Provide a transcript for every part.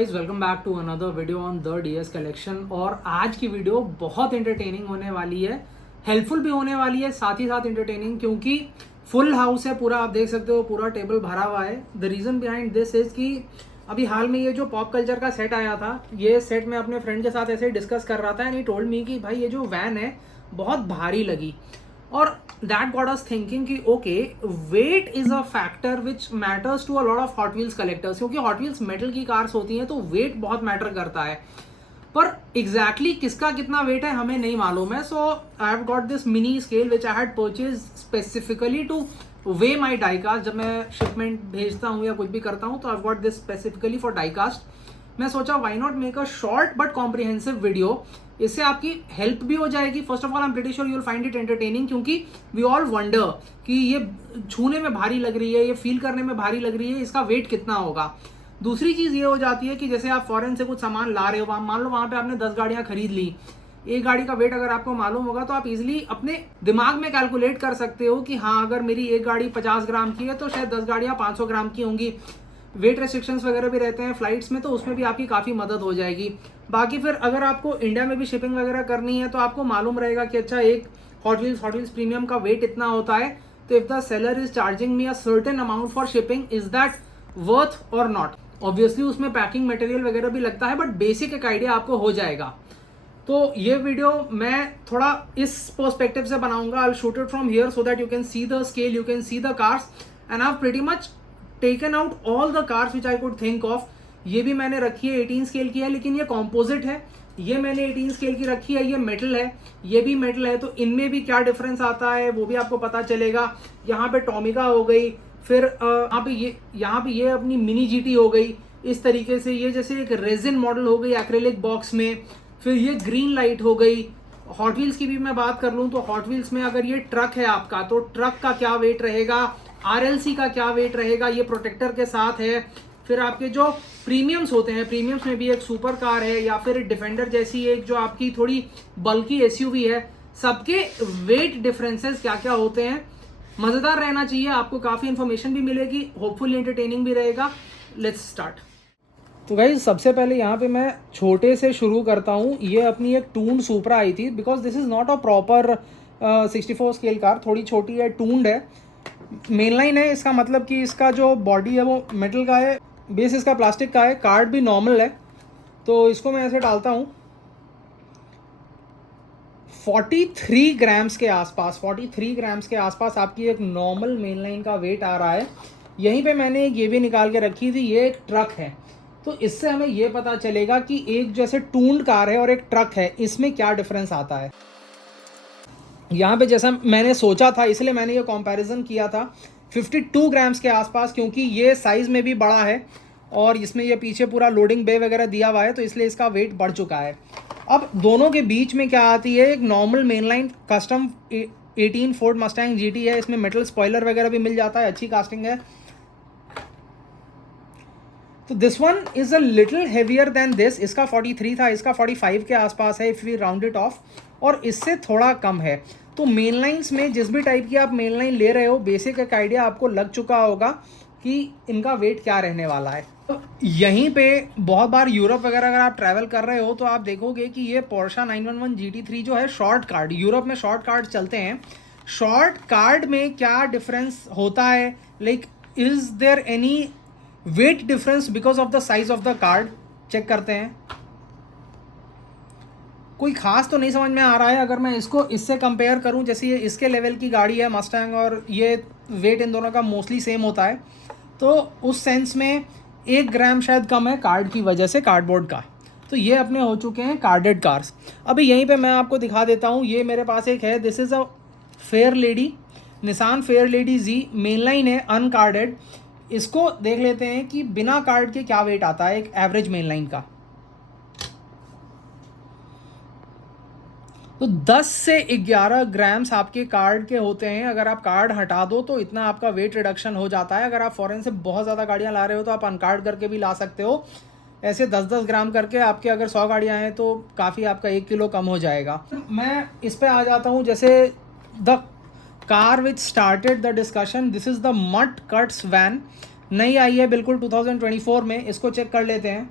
Guys welcome back to another video on the DS collection. और आज की video बहुत इंटरटेनिंग होने वाली है, हेल्पफुल भी होने वाली है, साथ ही साथ इंटरटेनिंग, क्योंकि फुल हाउस है पूरा। आप देख सकते हो पूरा टेबल भरा हुआ है। The reason behind this is कि अभी हाल में ये जो पॉप कल्चर का सेट आया था, ये सेट मैं अपने फ्रेंड के साथ ऐसे ही डिस्कस कर रहा था एंड ही टोल्ड मी कि भाई ये जो वैन है बहुत भारी लगी। और दैट गॉट अस थिंकिंग कि okay, wait is a factor which matters to a lot of Hot Wheels collectors, क्योंकि हॉट व्हील्स मेटल की कार्स होती हैं तो वेट बहुत मैटर करता है। पर एग्जैक्टली किसका कितना वेट है हमें नहीं मालूम है। So I have got this mini scale which I had purchase specifically to weigh my diecast. जब मैं शिपमेंट भेजता हूँ या कुछ भी करता हूँ तो I have got this specifically for diecast. मैं सोचा why not make a short but comprehensive video. इससे आपकी हेल्प भी हो जाएगी। First of all I am pretty sure you will find it entertaining, क्योंकि वी ऑल वंडर कि ये छूने में भारी लग रही है, ये फील करने में भारी लग रही है, इसका वेट कितना होगा। दूसरी चीज ये हो जाती है कि जैसे आप फॉरेन से कुछ सामान ला रहे हो, मान लो वहां पे आपने 10 गाड़ियां खरीद ली, एक गाड़ी का वेट अगर आपको मालूम होगा तो आप इजिली अपने दिमाग में कैलकुलेट कर सकते हो कि हाँ, अगर मेरी एक गाड़ी 50 ग्राम की है तो शायद 10 गाड़ियां 500 ग्राम की होंगी। वेट रेस्ट्रिक्शंस वगैरह भी रहते हैं फ्लाइट्स में, तो उसमें भी आपकी काफ़ी मदद हो जाएगी। बाकी फिर अगर आपको इंडिया में भी शिपिंग वगैरह करनी है तो आपको मालूम रहेगा कि अच्छा, एक हॉट व्हील्स प्रीमियम का वेट इतना होता है, तो if the seller is charging me a certain amount for shipping, is that worth और नॉट। ऑब्वियसली उसमें पैकिंग मटेरियल वगैरह भी लगता है, बट बेसिक एक आइडिया आपको हो जाएगा। तो ये वीडियो मैं थोड़ा इस पर्सपेक्टिव से बनाऊंगा। I shoot it from here so that you can see the scale, you can see the cars, and I pretty much taken out all the cars which I could think of. ये भी मैंने रखी है 18 scale की है, लेकिन ये composite है। ये मैंने 18 स्केल की रखी है, ये मेटल है, ये भी मेटल है। तो इनमें भी क्या डिफरेंस आता है वो भी आपको पता चलेगा। यहाँ पे टॉमिका हो गई, फिर यहाँ पे ये अपनी मिनी जीटी हो गई। इस तरीके से ये जैसे एक रेजिन मॉडल हो गई एक्रेलिक बॉक्स में। फिर ये ग्रीन लाइट हो गई। हॉट व्हील्स की भी मैं बात कर लूँ तो हॉट व्हील्स में अगर ये ट्रक है आपका, तो ट्रक का क्या वेट रहेगा, आरएलसी का क्या वेट रहेगा, ये प्रोटेक्टर के साथ है। फिर आपके जो प्रीमियम्स होते हैं, प्रीमियम्स में भी एक सुपर कार है या फिर डिफेंडर जैसी एक जो आपकी थोड़ी बल्कि एसयूवी है, सबके वेट डिफरेंसेस क्या क्या होते हैं। मजेदार रहना चाहिए, आपको काफी इंफॉर्मेशन भी मिलेगी, होपफुली एंटरटेनिंग भी रहेगा। Let's start. तो गाइज सबसे पहले यहाँ पे मैं छोटे से शुरू करता हूँ। ये अपनी एक टून्ड सुपरा आई थी, because this is not a proper 64 scale car, थोड़ी छोटी है, टून्ड है। मेन लाइन है, इसका मतलब कि इसका जो बॉडी है वो मेटल का है, बेस इसका प्लास्टिक का है, कार्ड भी नॉर्मल है। तो इसको मैं ऐसे डालता हूँ 43 ग्राम्स के आसपास, 43 ग्राम्स के आसपास आपकी एक नॉर्मल मेन लाइन का वेट आ रहा है। यहीं पे मैंने एक ये भी निकाल के रखी थी, ये एक ट्रक है। तो इससे हमें ये पता चलेगा कि एक जैसे टून्ड कार है और एक ट्रक है, इसमें क्या डिफरेंस आता है। यहाँ पे जैसा मैंने सोचा था, इसलिए मैंने ये कंपैरिजन किया था 52 ग्राम्स के आसपास, क्योंकि ये साइज़ में भी बड़ा है और इसमें ये पीछे पूरा लोडिंग बे वगैरह दिया हुआ है, तो इसलिए इसका वेट बढ़ चुका है। अब दोनों के बीच में क्या आती है, एक normal mainline custom 18 Ford Mustang GT है। इसमें मेटल स्पॉइलर वगैरह भी मिल जाता है, अच्छी कास्टिंग है। तो this one is a little heavier than this. इसका 43 था, इसका 45 के आसपास है if we round it off, और इससे थोड़ा कम है। तो मेन लाइन्स में जिस भी टाइप की आप मेन लाइन ले रहे हो, बेसिक एक आइडिया आपको लग चुका होगा कि इनका वेट क्या रहने वाला है। तो यहीं पे बहुत बार यूरोप वगैरह अगर आप ट्रैवल कर रहे हो तो आप देखोगे कि ये पोर्शा 911 GT3 जो है शॉर्ट कार्ड, यूरोप में शॉर्ट कार्ड चलते हैं। शॉर्ट कार्ड में क्या डिफरेंस होता है, like is there any weight difference because of the size of the card, check करते हैं। कोई खास तो नहीं समझ में आ रहा है। अगर मैं इसको इससे कंपेयर करूं, जैसे ये इसके लेवल की गाड़ी है मस्टैंग, और ये वेट इन दोनों का मोस्टली सेम होता है, तो उस सेंस में 1 ग्राम शायद कम है कार्ड की वजह से, कार्डबोर्ड का। तो ये अपने हो चुके हैं कार्डेड कार्स। अभी यहीं पे मैं आपको दिखा देता हूँ, ये मेरे पास एक है, this is a fair lady, Nissan fair lady G, main line है, अनकार्डेड। इसको देख लेते हैं कि बिना कार्ड के क्या वेट आता है एक एवरेज मेन लाइन का। तो 10 से 11 ग्राम्स आपके कार्ड के होते हैं। अगर आप कार्ड हटा दो तो इतना आपका वेट रिडक्शन हो जाता है। अगर आप फॉरेन से बहुत ज़्यादा गाड़ियां ला रहे हो तो आप अनकार्ड करके भी ला सकते हो। ऐसे 10-10 ग्राम करके आपके अगर 100 गाड़ियां हैं तो काफ़ी आपका 1 किलो कम हो जाएगा। मैं इस पे आ जाता हूँ, जैसे the car which started the discussion, this is the mud cuts van. नई आई है बिल्कुल 2024 में, इसको चेक कर लेते हैं।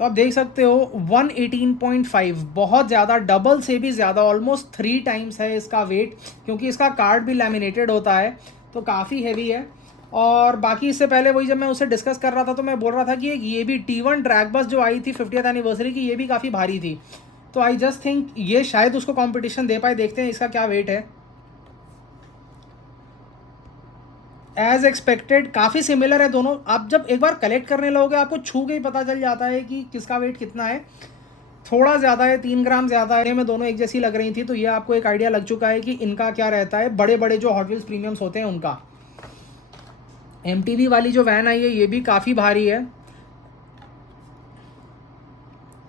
तो आप देख सकते हो 118.5, बहुत ज़्यादा, डबल से भी ज़्यादा, ऑलमोस्ट 3 टाइम्स है इसका वेट, क्योंकि इसका कार्ड भी लैमिनेटेड होता है तो काफ़ी हैवी है। और बाकी इससे पहले वही जब मैं उससे डिस्कस कर रहा था तो मैं बोल रहा था कि एक ये भी T1 ड्रैग बस जो आई थी 50th एनिवर्सरी की, ये भी काफ़ी भारी थी। तो आई जस्ट थिंक ये शायद उसको कंपटीशन दे पाए। देखते हैं इसका क्या वेट है। एज एक्सपेक्टेड काफ़ी सिमिलर है दोनों। आप जब एक बार कलेक्ट करने लगोगे आपको छू के ही पता चल जाता है कि किसका वेट कितना है। थोड़ा ज़्यादा है, 3 ग्राम ज़्यादा है, में दोनों एक जैसी लग रही थी, तो ये आपको एक आइडिया लग चुका है कि इनका क्या रहता है। बड़े बड़े जो हॉट व्हील्स प्रीमियम्स होते हैं उनका। MTV वाली जो वैन आई है ये भी काफ़ी भारी है।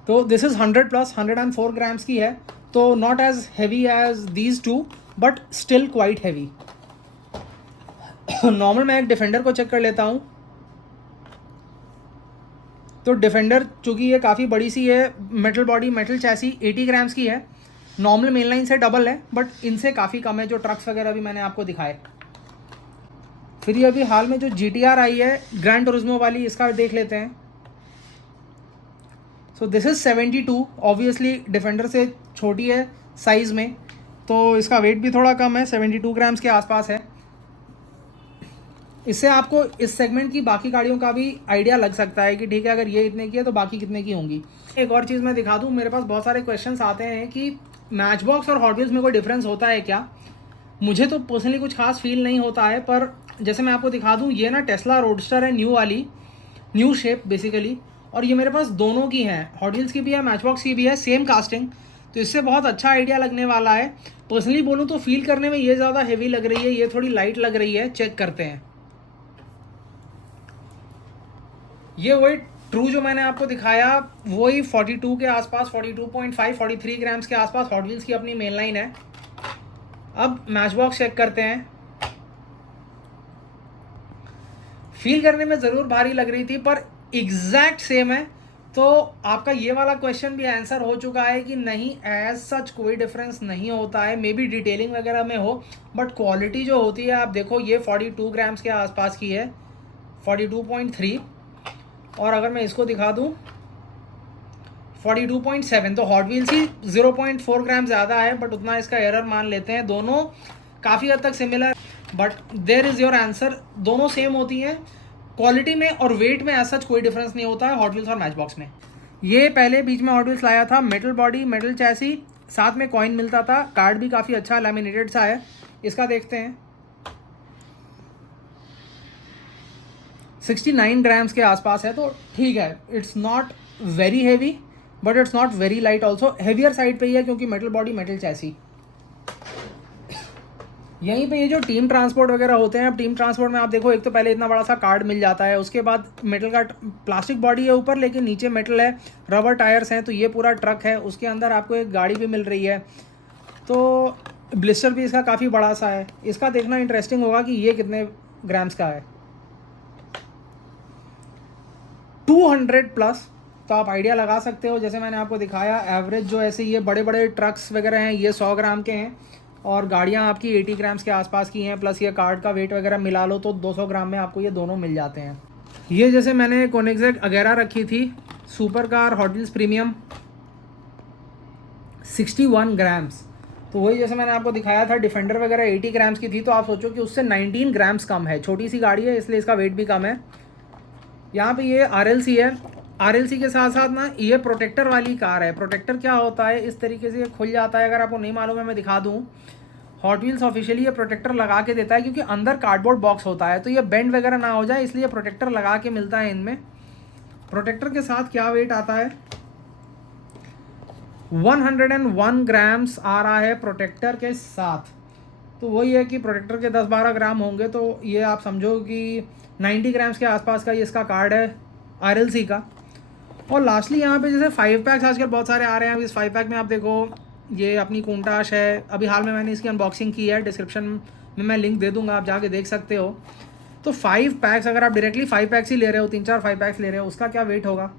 तो दिस इज़ 100 प्लस 104 ग्राम्स की है, तो not as heavy as these two but still quite heavy. Normal मैं एक डिफेंडर को चेक कर लेता हूँ। तो डिफेंडर चूँकि ये काफ़ी बड़ी सी है, metal body metal chassis, 80 grams की है। नॉर्मल मेन लाइन से डबल है बट इनसे काफ़ी कम है, जो ट्रक्स वगैरह भी मैंने आपको दिखाए। फिर ये अभी हाल में जो GTR आई है ग्रैंड टूरिज्मो वाली, इसका देख लेते हैं। So this is 72, obviously defender से छोटी है साइज़ में, तो इसका वेट भी थोड़ा कम है, 72 ग्राम्स के आसपास है। इससे आपको इस सेगमेंट की बाकी गाड़ियों का भी आइडिया लग सकता है कि ठीक है, अगर ये इतने की है तो बाकी कितने की होंगी। एक और चीज़ मैं दिखा दूँ, मेरे पास बहुत सारे क्वेश्चंस आते हैं कि मैच बॉक्स और हॉट व्हील्स में कोई डिफरेंस होता है क्या। मुझे तो पर्सनली कुछ खास फील नहीं होता है, पर जैसे मैं आपको दिखा दूँ, ये ना टेस्ला रोडस्टर है, न्यू वाली, न्यू शेप बेसिकली, और ये मेरे पास दोनों की हैं, हॉट व्हील्स की भी है, मैच बॉक्स की भी है, सेम कास्टिंग। तो इससे बहुत अच्छा आइडिया लगने वाला है। पर्सनली बोलूँ तो फील करने में ये ज़्यादा हैवी लग रही है, ये थोड़ी लाइट लग रही है। चेक करते हैं। ये वही ट्रू जो मैंने आपको दिखाया, वही 42 के आसपास, 42.5 43 ग्राम्स के आसपास हॉट व्हील्स की अपनी मेन लाइन है। अब मैच बॉक्स चेक करते हैं। फील करने में ज़रूर भारी लग रही थी पर एग्जैक्ट सेम है। तो आपका ये वाला क्वेश्चन भी आंसर हो चुका है कि नहीं, एज सच कोई डिफरेंस नहीं होता है। मे बी डिटेलिंग वगैरह में हो, बट क्वालिटी जो होती है, आप देखो ये 42 ग्राम्स के आसपास की है, 42.3, और अगर मैं इसको दिखा दूँ 42.7, तो हॉट व्हील्स ही 0.4 ग्राम ज़्यादा है, बट उतना इसका एरर मान लेते हैं। दोनों काफ़ी हद तक similar, but there is your answer. दोनों सेम होती हैं क्वालिटी में, और वेट में ऐसा कोई डिफरेंस नहीं होता है हॉट व्हील्स और मैच बॉक्स में। ये पहले बीच में हॉट व्हील्स लाया था, मेटल बॉडी मेटल चैसी, साथ में कॉइन मिलता था, कार्ड भी काफ़ी अच्छा लैमिनेटेड सा है। इसका देखते हैं, 69 ग्राम्स के आसपास है, तो ठीक है। It's not very heavy but it's not very light also, heavier side पे ही है क्योंकि मेटल बॉडी मेटल चैसी। यहीं पे ये जो टीम ट्रांसपोर्ट वगैरह होते हैं, अब टीम ट्रांसपोर्ट में आप देखो, एक तो पहले इतना बड़ा सा कार्ड मिल जाता है, उसके बाद मेटल का प्लास्टिक बॉडी है ऊपर, लेकिन नीचे मेटल है, रबर टायर्स हैं, तो ये पूरा ट्रक है। उसके अंदर आपको एक गाड़ी भी मिल रही है, तो ब्लिस्टर भी इसका काफ़ी बड़ा सा है। इसका देखना इंटरेस्टिंग होगा कि ये कितने ग्राम्स का है। 200 प्लस, तो आप आइडिया लगा सकते हो। जैसे मैंने आपको दिखाया, एवरेज जो ऐसे ये बड़े बड़े ट्रक्स वगैरह हैं ये 100 ग्राम के हैं, और गाड़ियाँ आपकी 80 ग्राम्स के आसपास की हैं, प्लस ये कार्ड का वेट वगैरह मिला लो तो 200 ग्राम में आपको ये दोनों मिल जाते हैं। ये जैसे मैंने कोनिग्सेक अगेरा रखी थी, super car hot wheels premium, 61 grams. तो वही जैसे मैंने आपको दिखाया था, डिफेंडर वगैरह 80 ग्राम्स की थी, तो आप सोचो कि उससे 19 ग्राम्स कम है। छोटी सी गाड़ी है इसलिए इसका वेट भी कम है। यहाँ पे ये RLC है, RLC के साथ साथ ना ये प्रोटेक्टर वाली कार है। प्रोटेक्टर क्या होता है, इस तरीके से ये खुल जाता है। अगर आपको नहीं मालूम है मैं दिखा दूँ, हॉट व्हील्स ऑफिशियली ये प्रोटेक्टर लगा के देता है, क्योंकि अंदर कार्डबोर्ड बॉक्स होता है, तो ये बेंड वगैरह ना हो जाए, इसलिए प्रोटेक्टर लगा के मिलता है इनमें। प्रोटेक्टर के साथ क्या वेट आता है, 101 ग्राम्स आ रहा है प्रोटेक्टर के साथ। तो वही है कि प्रोटेक्टर के 10-12 ग्राम होंगे, तो ये आप समझो कि 90 ग्राम्स के आसपास का ये इसका कार्ड है RLC का। और लास्टली यहाँ पे जैसे 5 पैक्स आजकल बहुत सारे आ रहे हैं। इस 5 पैक में आप देखो, ये अपनी कूंटाश है, अभी हाल में मैंने इसकी अनबॉक्सिंग की है, डिस्क्रिप्शन में मैं लिंक दे दूँगा, आप जाके देख सकते हो। तो 5 पैक्स, अगर आप डायरेक्टली 5 पैक्स ही ले रहे हो, 3-4 5 पैक्स ले रहे हो, उसका क्या वेट होगा,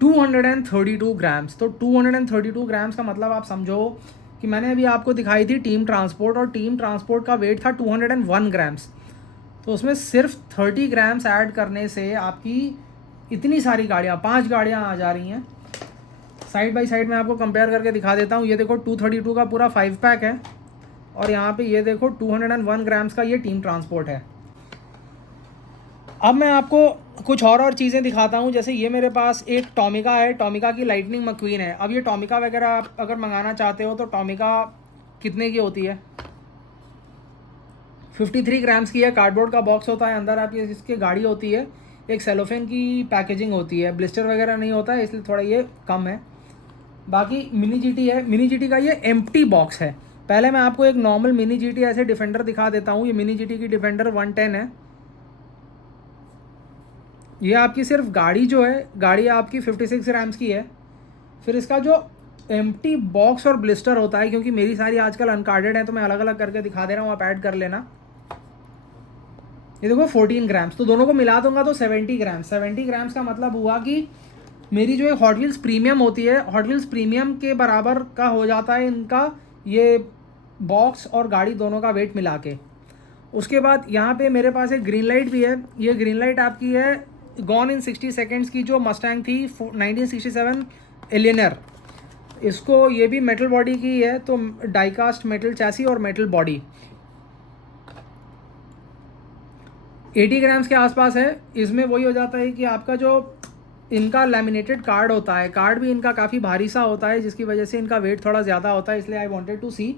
232 ग्राम्स। तो 232 ग्राम्स का मतलब आप समझो कि मैंने अभी आपको दिखाई थी टीम ट्रांसपोर्ट, और टीम ट्रांसपोर्ट का वेट था 201 ग्राम्स। तो उसमें सिर्फ 30 ग्राम्स ऐड करने से आपकी इतनी सारी गाड़ियाँ, 5 गाड़ियाँ आ जा रही हैं। साइड बाय साइड मैं आपको कंपेयर करके दिखा देता हूँ। ये देखो 232 का पूरा 5 पैक है और यहाँ पे ये देखो 201 ग्राम्स का ये टीम ट्रांसपोर्ट है। अब मैं आपको कुछ और चीज़ें दिखाता हूँ। जैसे ये मेरे पास एक टॉमिका है, टॉमिका की लाइटनिंग मक्वीन है। अब ये टॉमिका वगैरह आप अगर मंगाना चाहते हो तो टॉमिका कितने की होती है? 53 ग्राम्स की है। कार्डबोर्ड का बॉक्स होता है, अंदर आपकी इसकी गाड़ी होती है, एक सेलोफेन की पैकेजिंग होती है, ब्लिस्टर वगैरह नहीं होता है, इसलिए थोड़ा ये कम है। बाकी मिनी जीटी है, मिनी जीटी का ये एम्प्टी बॉक्स है। पहले मैं आपको एक नॉर्मल मिनी जीटी ऐसे डिफेंडर दिखा देता हूँ। ये मिनी जीटी की डिफेंडर 110 है। ये आपकी सिर्फ गाड़ी जो है, गाड़ी आपकी 56 ग्राम्स की है। फिर इसका जो एम्प्टी बॉक्स और ब्लिस्टर होता है, क्योंकि मेरी सारी आजकल अनकार्डेड है तो मैं अलग अलग करके दिखा दे रहा हूँ, आप ऐड कर लेना। ये देखो 14 ग्राम्स, तो दोनों को मिला दूंगा तो 70 ग्राम्स। 70 ग्राम्स का मतलब हुआ कि मेरी जो हॉट व्हील्स प्रीमियम होती है, हॉट व्हील्स प्रीमियम के बराबर का हो जाता है इनका ये बॉक्स और गाड़ी दोनों का वेट मिला के। उसके बाद यहाँ पे मेरे पास एक ग्रीन लाइट भी है। ये ग्रीन लाइट आपकी है गॉन इन 60 सेकेंड्स की, जो मस्टैंग थी 1967 एलियनर। इसको ये भी मेटल बॉडी की है, तो डाइकास्ट मेटल चैसी और मेटल बॉडी। 80 ग्राम्स के आसपास है। इसमें वही हो जाता है कि आपका जो इनका लैमिनेटेड कार्ड होता है, कार्ड भी इनका काफ़ी भारी सा होता है, जिसकी वजह से इनका वेट थोड़ा ज़्यादा होता है, इसलिए I wanted to see.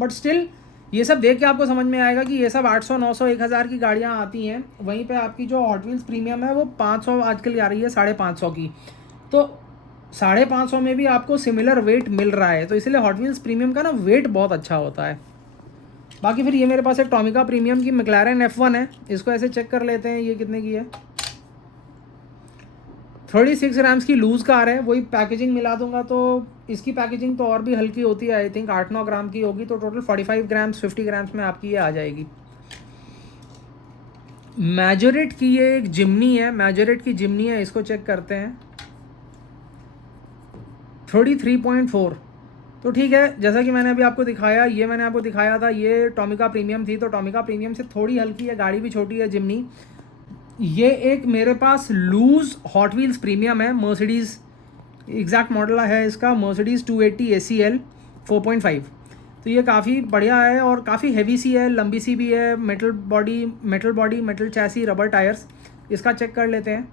But still ये सब देख के आपको समझ में आएगा कि ये सब 800, 900, 1000 की गाड़ियाँ आती हैं। वहीं पे आपकी जो हॉट व्हील्स प्रीमियम है वो 500 आजकल आ रही है, 550 की। तो 550 में भी आपको सिमिलर वेट मिल रहा है, तो इसलिए हॉट व्हील्स प्रीमियम का ना वेट बहुत अच्छा होता है। बाकी फिर ये मेरे पास एक टॉमिका प्रीमियम की मैक्लारेन F1 है। इसको ऐसे चेक कर लेते हैं, ये कितने की है। 36 ग्राम्स की लूज़ कार है। वही पैकेजिंग मिला दूंगा तो इसकी पैकेजिंग तो और भी हल्की होती है, आई थिंक 8-9 ग्राम की होगी, तो टोटल 45 ग्राम्स 50 ग्राम्स में आपकी ये आ जाएगी। मैजोरेट की ये एक जिमनी है, मैजोरेट की जिमनी है, इसको चेक करते हैं। 33.4, तो ठीक है। जैसा कि मैंने अभी आपको दिखाया, ये मैंने आपको दिखाया था, ये टॉमिका प्रीमियम थी, तो टॉमिका प्रीमियम से थोड़ी हल्की है, गाड़ी भी छोटी है जिमनी। ये एक मेरे पास लूज हॉट व्हील्स प्रीमियम है, मर्सिडीज़ एग्जैक्ट मॉडल है इसका, मर्सिडीज़ 280 ACL 4.5। तो ये काफ़ी बढ़िया है और काफ़ी हैवी सी है, लंबी सी भी है, metal body, metal chassis, rubber tyres. इसका चेक कर लेते हैं।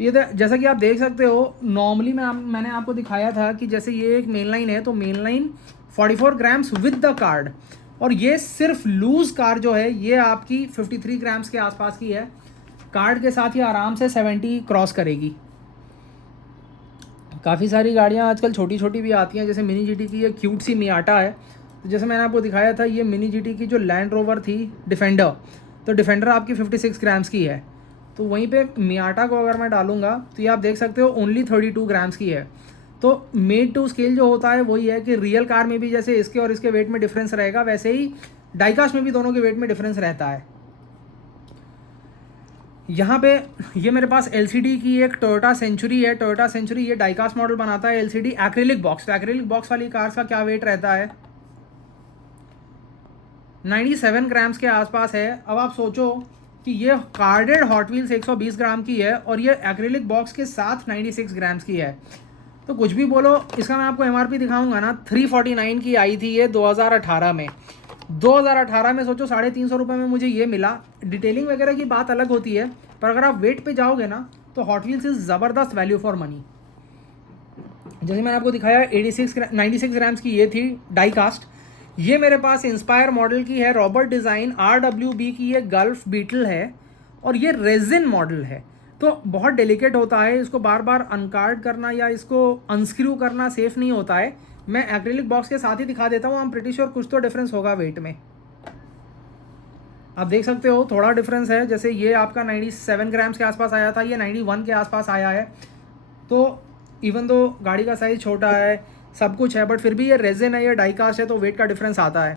ये जैसा कि आप देख सकते हो, नॉर्मली मैंने आपको दिखाया था कि जैसे ये एक मेन लाइन है, तो main line 44 grams with the card, और ये सिर्फ लूज कार जो है ये आपकी 53 ग्राम्स के आसपास की है। कार्ड के साथ ही आराम से 70 क्रॉस करेगी। काफ़ी सारी गाड़ियाँ आजकल छोटी छोटी भी आती हैं, जैसे मिनी जीटी की ये क्यूट सी मियाटा है। तो जैसे मैंने आपको दिखाया था, ये मिनी जीटी की जो लैंड रोवर थी डिफेंडर, तो डिफेंडर आपकी 56 ग्राम्स की है। तो वहीं पे मियाटा को अगर मैं डालूंगा तो ये आप देख सकते हो ओनली 32 ग्राम्स की है। तो मेड टू स्केल जो होता है वही है कि रियल कार में भी जैसे इसके और इसके वेट में डिफरेंस रहेगा, वैसे ही डाइकास्ट में भी दोनों के वेट में डिफरेंस रहता है। यहाँ पे ये मेरे पास LCD की एक टोयोटा सेंचुरी है। टोयोटा सेंचुरी ये डाइकास्ट मॉडल बनाता है, LCD एक्रिलिक बॉक्स। तो एक्रिलिक बॉक्स वाली कार का क्या वेट रहता है? 97 ग्राम्स के आसपास है। अब आप सोचो कि ये कार्डेड हॉट व्हील्स 120 ग्राम की है और ये एक्रिलिक बॉक्स के साथ 96 ग्राम्स की है। तो कुछ भी बोलो, इसका मैं आपको MRP दिखाऊंगा ना, 349 की आई थी ये 2018 में। 2018 में सोचो 350 रुपये में मुझे ये मिला। डिटेलिंग वगैरह की बात अलग होती है, पर अगर आप वेट पे जाओगे ना तो हॉट व्हील्स इज ज़बरदस्त वैल्यू फॉर मनी। जैसे मैंने आपको दिखाया 96 ग्राम्स की ये थी डाई कास्ट। ये मेरे पास इंस्पायर मॉडल की है, रॉबर्ट डिज़ाइन RWB की ये गल्फ बीटल है और ये रेजिन मॉडल है। तो बहुत डेलिकेट होता है, इसको बार बार अनकार्ड करना या इसको अनस्क्रू करना सेफ नहीं होता है। मैं एक्रिलिक बॉक्स के साथ ही दिखा देता हूँ, आई एम प्रीटी श्योर कुछ तो डिफरेंस होगा वेट में। आप देख सकते हो थोड़ा डिफरेंस है। जैसे ये आपका 97 ग्राम्स के आसपास आया था, ये 91 के आसपास आया है। तो इवन दो गाड़ी का साइज़ छोटा है, सब कुछ है, बट फिर भी ये रेजिन है, ये डाइकास्ट है, तो वेट का डिफरेंस आता है।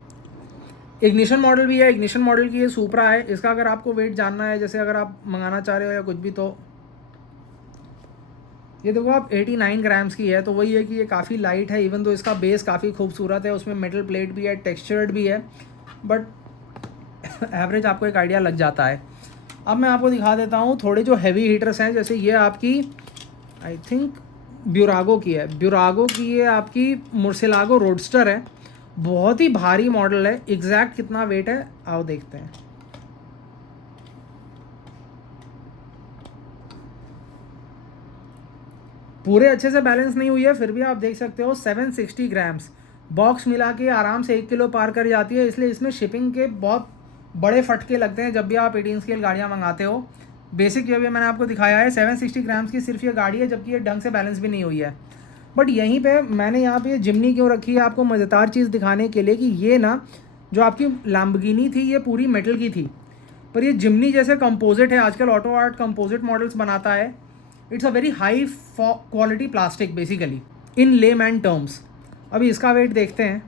इग्निशन मॉडल भी है, इग्निशन मॉडल की ये सुपरा है। इसका अगर आपको वेट जानना है, जैसे अगर आप मंगाना चाह रहे हो या कुछ भी, तो ये देखो आप 89 ग्राम्स की है। तो वही है कि ये काफ़ी लाइट है, इवन दो इसका बेस काफ़ी खूबसूरत है, उसमें मेटल प्लेट भी है, टेक्सचर्ड भी है, बट एवरेज आपको एक आइडिया लग जाता है। अब मैं आपको दिखा देता हूँ थोड़े जो हैवी हीटर्स हैं, जैसे ये आपकी आई थिंक ब्यूरागो की है, ब्यूरागो की ये आपकी मुर्सिलागो रोडस्टर है, बहुत ही भारी मॉडल है। एग्जैक्ट कितना वेट है आओ देखते हैं। पूरे अच्छे से बैलेंस नहीं हुई है, फिर भी आप देख सकते हो 760 ग्राम्स, बॉक्स मिला के आराम से 1 किलो पार कर जाती है। इसलिए इसमें शिपिंग के बहुत बड़े फटके लगते हैं जब भी आप 18 स्केल गाड़ियाँ मंगाते हो। बेसिक जो भी मैंने आपको दिखाया है 760 ग्राम्स की सिर्फ ये गाड़ी है, जबकि ये ढंग से बैलेंस भी नहीं हुई है। बट यहीं पे मैंने यहाँ पे जिमनी क्यों रखी है आपको मज़ेदार चीज़ दिखाने के लिए कि ये ना जो आपकी लैम्बोर्गिनी थी ये पूरी मेटल की थी, पर ये जिमनी जैसे कंपोजिट है, आजकल ऑटो आर्ट कंपोजिट मॉडल्स बनाता है। It's a very high quality plastic basically in layman terms. अभी इसका वेट देखते हैं।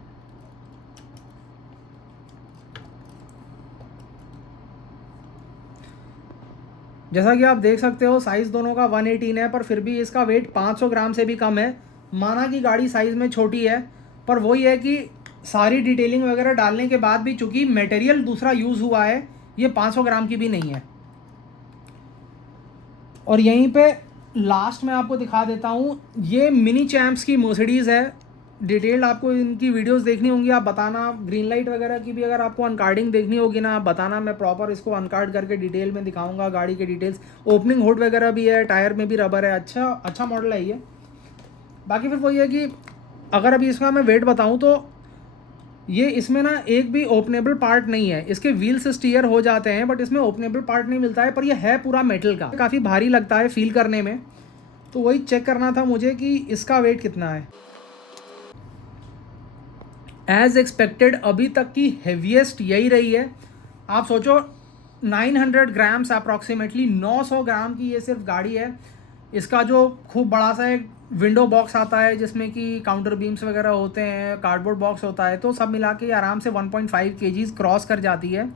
जैसा कि आप देख सकते हो साइज़ दोनों का 118 है, पर फिर भी इसका वेट 500 ग्राम से भी कम है। माना कि गाड़ी साइज़ में छोटी है, पर वही है कि सारी डिटेलिंग वगैरह डालने के बाद भी चूंकि मटेरियल दूसरा यूज़ हुआ है, ये 500 ग्राम की भी नहीं है। और यहीं पे लास्ट में आपको दिखा देता हूँ, ये मिनी चैम्प्स की मर्सिडीज़ है। डिटेल्ड आपको इनकी वीडियोस देखनी होंगी, आप बताना। ग्रीन लाइट वगैरह की भी अगर आपको अनकार्डिंग देखनी होगी ना, आप बताना, मैं प्रॉपर इसको अनकार्ड करके डिटेल में दिखाऊंगा गाड़ी के डिटेल्स। ओपनिंग हुड वगैरह भी है, टायर में भी रबर है, अच्छा मॉडल है ये। बाकी फिर वही है कि अगर अभी इसका मैं वेट बताऊँ तो ये इसमें ना एक भी ओपनेबल पार्ट नहीं है। इसके व्हील्स स्टीयर हो जाते हैं बट इसमें ओपनेबल पार्ट नहीं मिलता है, पर ये है पूरा मेटल का, काफ़ी भारी लगता है फील करने में। तो वही चेक करना था मुझे कि इसका वेट कितना है। एज एक्सपेक्टेड अभी तक की हेवीएस्ट यही रही है। आप सोचो 900 ग्राम्स अप्रॉक्सीमेटली, 900 ग्राम की ये सिर्फ गाड़ी है। इसका जो खूब बड़ा सा एक विंडो बॉक्स आता है जिसमें कि काउंटर बीम्स वगैरह होते हैं, कार्डबोर्ड बॉक्स होता है, तो सब मिला के आराम से 1.5 kgs क्रॉस कर जाती है।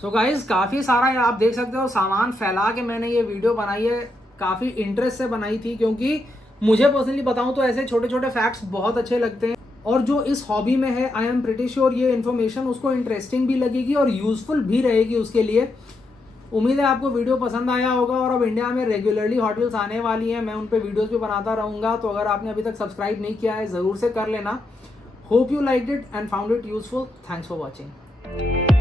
सो गाइज काफ़ी सारा आप देख सकते हो सामान फैला के मैंने ये वीडियो बनाई है, काफ़ी इंटरेस्ट से बनाई थी, क्योंकि मुझे पर्सनली बताऊं तो ऐसे छोटे छोटे फैक्ट्स बहुत अच्छे लगते हैं। और जो इस हॉबी में है आई एम प्रिटी श्योर ये इन्फॉर्मेशन उसको इंटरेस्टिंग भी लगेगी और यूजफुल भी रहेगी उसके लिए। उम्मीद है आपको वीडियो पसंद आया होगा। और अब इंडिया में रेगुलरली हॉट व्हील्स आने वाली हैं, मैं उन पे वीडियोस भी बनाता रहूँगा, तो अगर आपने अभी तक सब्सक्राइब नहीं किया है ज़रूर से कर लेना। Hope you liked it and found it useful. Thanks for watching.